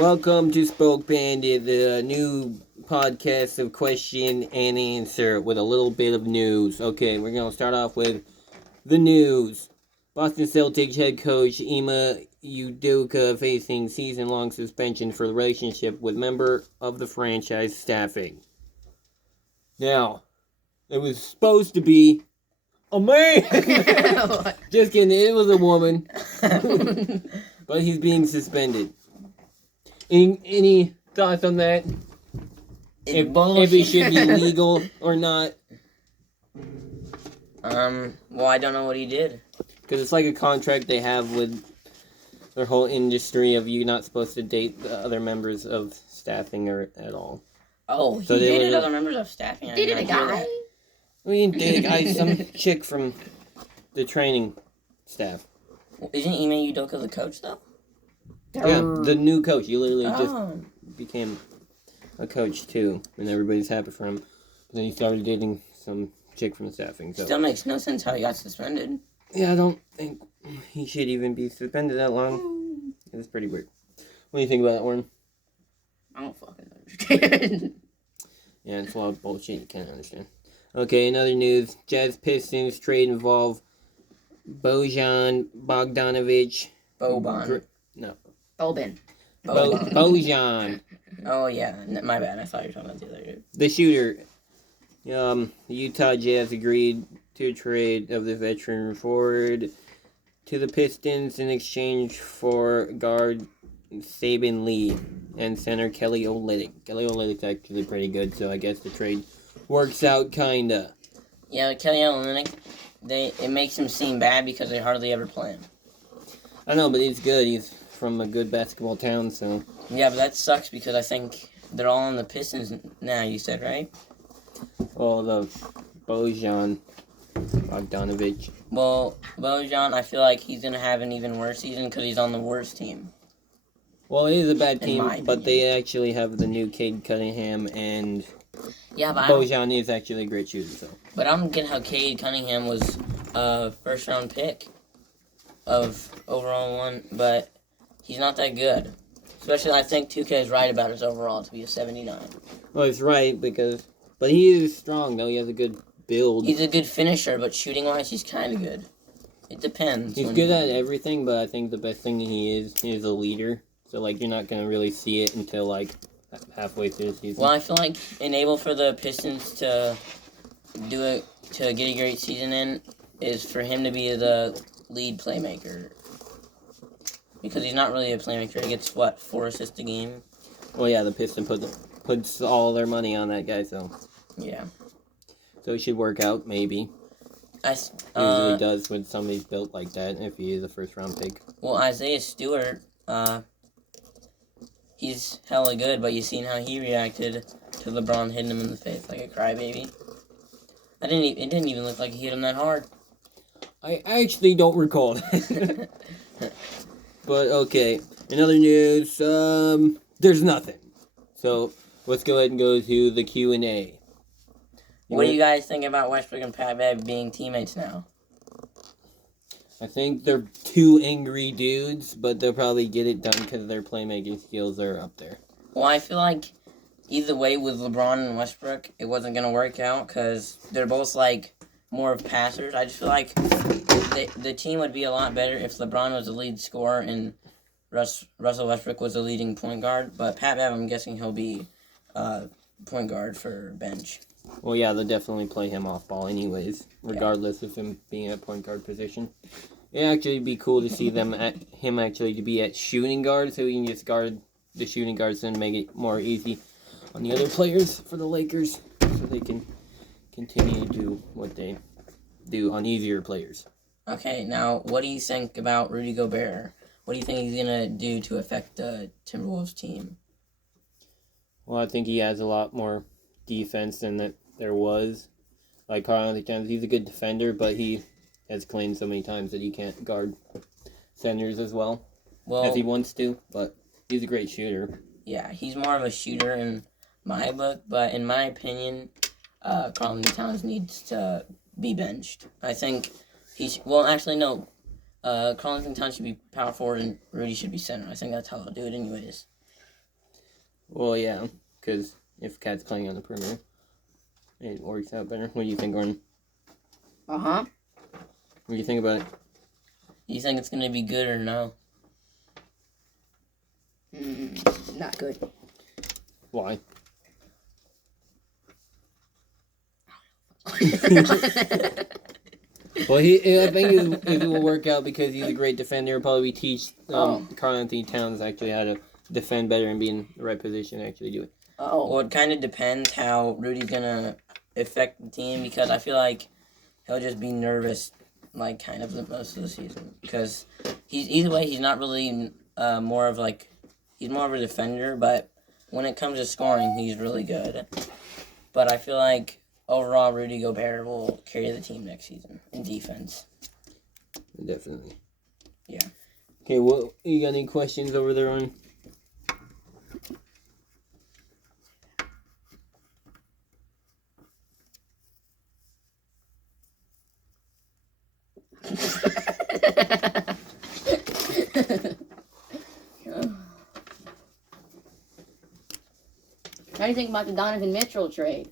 Welcome to Spoke Bandit, the new podcast of question and answer with a little bit of news. Okay, we're going to start off with the news. Boston Celtics head coach Ime Udoka facing season-long suspension for the relationship with member of the franchise staffing. Now, it was supposed to be a man! Just kidding, it was a woman. But he's being suspended. Any thoughts on that? If it should be legal or not? Well, I don't know what he did. Because it's like a contract they have with their whole industry of you not supposed to date the other members of staffing or at all. Oh, he dated other members of staffing? Dated a guy? We didn't date a guy, some chick from the training staff. Well, isn't Ime Udoka the coach, though? Yeah, the new coach. He literally just became a coach, too. And everybody's happy for him. And then he started dating some chick from the staffing. So. Still makes no sense how he got suspended. Yeah, I don't think he should even be suspended that long. It's pretty weird. What do you think about that, Warren? I don't fucking understand. Yeah, it's a lot of bullshit you can't understand. Okay, in other news, Jazz Pistons trade involve Bojan Bogdanovic. Boban. Bojan. Oh, yeah. My bad. I thought you were talking about the other dude. The shooter. The Utah Jazz agreed to trade of the veteran forward to the Pistons in exchange for guard Saban Lee and center Kelly Olynyk. Kelly Olynyk's actually pretty good, so I guess the trade works out kinda. Yeah, but Kelly Olynyk, it makes him seem bad because they hardly ever play him. I know, but he's good. He's from a good basketball town, so... Yeah, but that sucks because I think they're all on the Pistons now, you said, right? Well, the Bojan Bogdanovic. Well, Bojan, I feel like he's going to have an even worse season because he's on the worst team. Well, it is a bad team, but they actually have the new Cade Cunningham, and Bojan is actually a great shooter. So. But I don't get how Cade Cunningham was a first-round pick of overall one, but he's not that good. Especially, I think 2K is right about his overall to be a 79. Well, it's right, but he is strong, though. He has a good build. He's a good finisher, but shooting-wise, he's kind of good. It depends. He's good at everything, but I think the best thing he is a leader. So, like, you're not going to really see it until, like, halfway through the season. Well, I feel like enable for the Pistons to get a great season in is for him to be the lead playmaker. Because he's not really a playmaker. He gets, 4 assists a game? Well, yeah, the Pistons puts all their money on that guy, so... Yeah. So it should work out, maybe. Usually does when somebody's built like that, if he is a first-round pick. Well, Isaiah Stewart, he's hella good, but you seen how he reacted to LeBron hitting him in the face like a crybaby. It didn't even look like he hit him that hard. I actually don't recall that. But, okay. In other news, there's nothing. So, let's go ahead and go to the Q&A. What do you guys think about Westbrook and Pat Bev being teammates now? I think they're two angry dudes, but they'll probably get it done because their playmaking skills are up there. Well, I feel like either way with LeBron and Westbrook, it wasn't going to work out because they're both, more of passers. I just feel like the team would be a lot better if LeBron was the lead scorer and Russell Westbrook was the leading point guard. But Pat Bev, I'm guessing he'll be point guard for bench. Well, yeah, they'll definitely play him off ball anyways, regardless of him being at point guard position. It'd actually be cool to see him actually to be at shooting guard, so he can just guard the shooting guards and make it more easy on the other players for the Lakers, so they can continue to do what they do on easier players. Okay, now, what do you think about Rudy Gobert? What do you think he's going to do to affect the Timberwolves team? Well, I think he has a lot more defense than that there was. Like Karl-Anthony Towns, he's a good defender, but he has claimed so many times that he can't guard centers as well as he wants to, but he's a great shooter. Yeah, he's more of a shooter in my book, but in my opinion, Karl-Anthony Towns needs to be benched. I think Karl-Anthony Towns should be power forward and Rudy should be center. I think that's how they'll do it anyways. Well, yeah, because if Cat's playing on the perimeter, it works out better. What do you think, Gordon? Uh-huh. What do you think about it? You think it's gonna be good or no? Not good. Why? Well, I think it will work out because he's a great defender. He'll probably teach Karl Anthony Towns actually how to defend better and be in the right position to actually do it. Well, it kind of depends how Rudy's gonna affect the team because I feel like he'll just be nervous, like kind of the most of the season. Because either way, he's not really he's more of a defender, but when it comes to scoring, he's really good. But I feel like overall, Rudy Gobert will carry the team next season in defense. Definitely. Yeah. Okay, well, you got any questions over there on? How do you think about the Donovan Mitchell trade?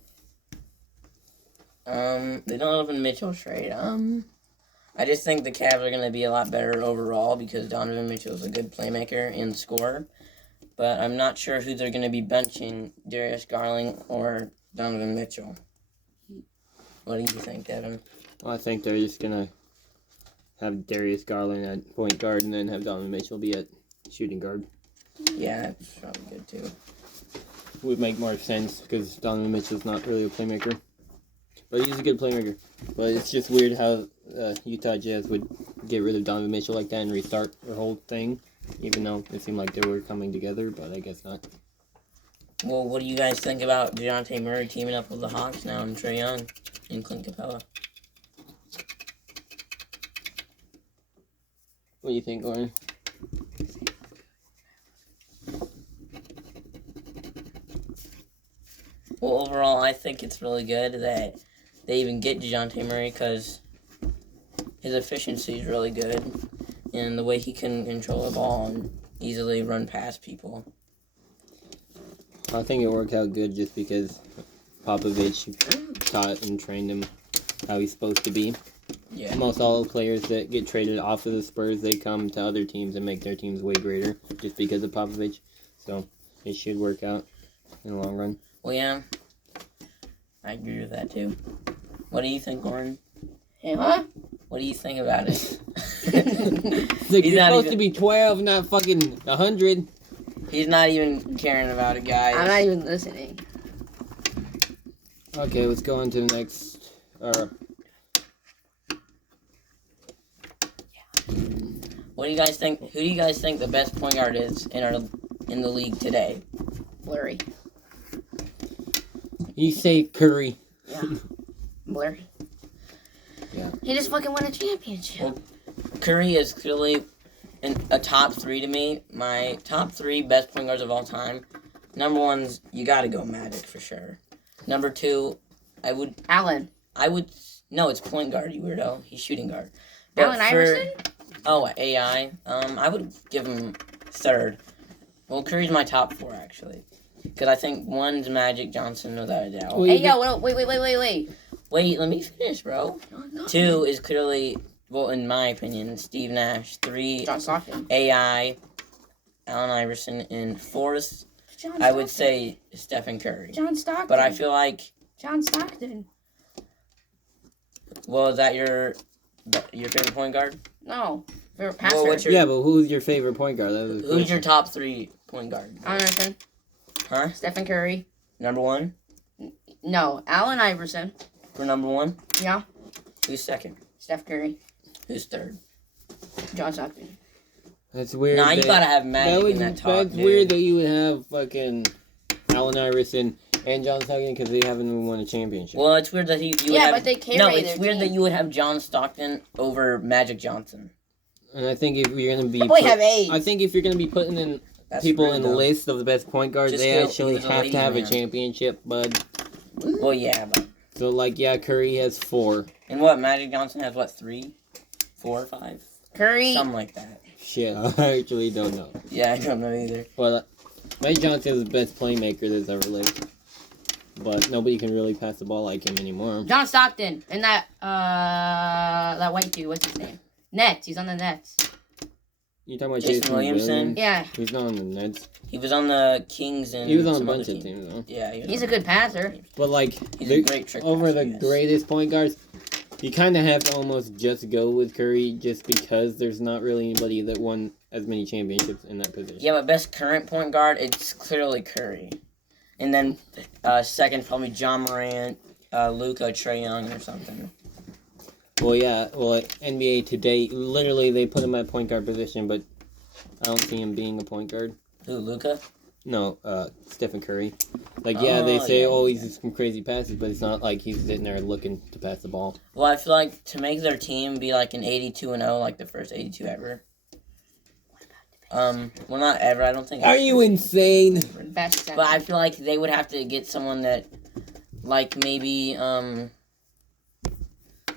The Donovan Mitchell trade. I just think the Cavs are gonna be a lot better overall because Donovan Mitchell is a good playmaker and scorer. But I'm not sure who they're gonna be benching, Darius Garland or Donovan Mitchell. What do you think, Devin? Well, I think they're just gonna have Darius Garland at point guard and then have Donovan Mitchell be at shooting guard. Yeah, that's probably good too. Would make more sense because Donovan Mitchell's not really a playmaker. But he's a good playmaker. But it's just weird how Utah Jazz would get rid of Donovan Mitchell like that and restart the whole thing. Even though it seemed like they were coming together, but I guess not. Well, what do you guys think about DeJounte Murray teaming up with the Hawks now and Trae Young and Clint Capella? What do you think, Lauren? Well, overall, I think it's really good that they even get DeJounte Murray because his efficiency is really good and the way he can control the ball and easily run past people. I think it worked out good just because Popovich taught and trained him how he's supposed to be. Yeah. Most all the players that get traded off of the Spurs, they come to other teams and make their teams way greater just because of Popovich. So it should work out in the long run. Well, yeah. I agree with that, too. What do you think, Gordon? Huh? What do you think about it? Like, He's you're not supposed even- to be 12, not fucking 100. He's not even caring about it, guys. I'm not even listening. Okay, let's go on to the next. What do you guys think? Who do you guys think the best point guard is in the league today? Blurry. You say Curry. Yeah. Blurry. Yeah. He just fucking won a championship. Well, Curry is clearly a top 3 to me. My top 3 best point guards of all time. Number 1's you gotta go Magic for sure. Number 2, Allen. no, it's point guard, you weirdo. He's shooting guard. Allen Iverson? Oh, AI. I would give him 3rd. Well, Curry's my top 4 actually, because I think 1's Magic Johnson without a doubt. Well, Hey, yo, wait. Wait, let me finish, bro. 2 is clearly, well, in my opinion, Steve Nash. 3, John Stockton. AI, Allen Iverson, and 4th, John I would Stockton. say Stephen Curry. John Stockton. But I feel like, John Stockton. well, is that your favorite point guard? No. Favorite passer. Well, what's your Yeah, but who's your favorite point guard? That was the who's your question. top 3 point guard? Allen Iverson. Huh? Stephen Curry. Number 1 No. Allen Iverson. for number 1. Yeah. Who's 2nd? Steph Curry. Who's 3rd? John Stockton. That's weird. Nah, you that- gotta have Magic in that talk, That's dude. weird that you would have fucking Allen Iverson and John Stockton because they haven't even won a championship. Well, it's weird that you would Yeah, have, but they carry no, their it's weird that team. you would have John Stockton over Magic Johnson. And I think if you're gonna be, The boy have AIDS. I think if you're gonna be putting in That's people rude, in the though. list of the best point guards, Just they feel actually he was a have lady to have a man. championship, bud. Well, yeah, but So like, yeah, Curry has 4. and what Magic Johnson has? What 3, 4, 5, Curry. something like that. Shit, I actually don't know. Yeah, I don't know either. But Magic Johnson is the best playmaker that's ever lived. But nobody can really pass the ball like him anymore. John Stockton and that white dude. What's his name? Nets. He's on the Nets. You talking about Jason Williamson? Yeah. He's not on the Nets. He was on the Kings and He was on a some bunch other of team. teams though. Yeah, He's a good passer. But like, He's a great trick over passer, the yes. greatest point guards, you kind of have to almost just go with Curry, just because there's not really anybody that won as many championships in that position. Yeah, but best current point guard, it's clearly Curry. And then second, probably John Morant, Luka, Trae Young, or something. Well, yeah. Well, NBA today, literally, they put him at point guard position, but I don't see him being a point guard. Who, Luka? No, Stephen Curry. Like, yeah, they Oh, say, yeah, he's just some crazy passes, but it's not like he's sitting there looking to pass the ball. Well, I feel like to make their team be like an 82-0, like the first 82 ever. Well, not ever. I don't think. Are you insane? Best. But I feel like they would have to get someone that, like maybe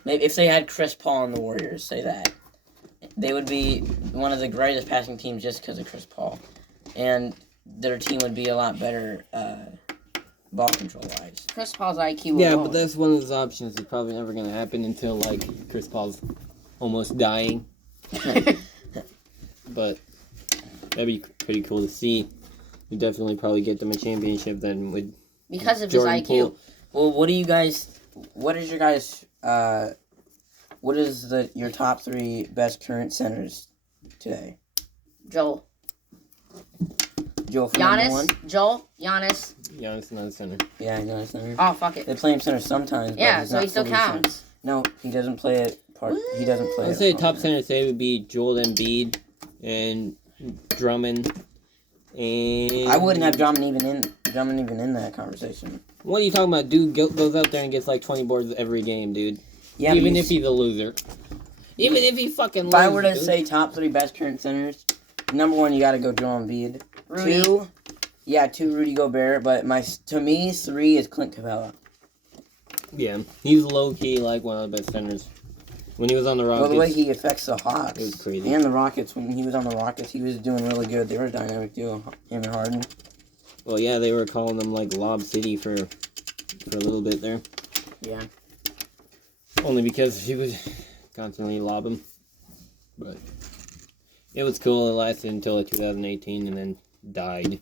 if they had Chris Paul and the Warriors, say that, they would be one of the greatest passing teams just because of Chris Paul, and their team would be a lot better ball control wise. Chris Paul's IQ. Yeah, alone. but that's one of those options that's probably never going to happen until, like, Chris Paul's almost dying. But that'd be pretty cool to see. You definitely probably get them a championship then with because of Jordan his IQ. Poole. Well, what is your top 3 best current centers today? Joel. Joel for number 1? Giannis. Joel. Giannis. Giannis not a center. Yeah, Giannis center. Oh, fuck it. They play him center sometimes. But Yeah, he's so not he still fully center. counts. No, he doesn't play it. He doesn't play. I'd it say on top there. center today would be Joel Embiid and Drummond. And I wouldn't have Drummond even in that conversation. What are you talking about? Dude goes out there and gets like 20 boards every game, dude. Yeah, Even if he's a loser. Even if he fucking loses. If I were to dude. say top 3 best current centers, number 1 you got to go Joel Embiid. Rudy. 2, 2 Rudy Gobert. But to me 3 is Clint Capella. Yeah, he's low key like one of the best centers. When he was on the Rockets. Well, the way he affects the Hawks It was crazy. and the Rockets, when he was on the Rockets, he was doing really good. They were a dynamic duo, him and Harden. Well, yeah, they were calling them like Lob City for a little bit there. Yeah. Only because he would constantly lob him. But it was cool. It lasted until 2018 and then died.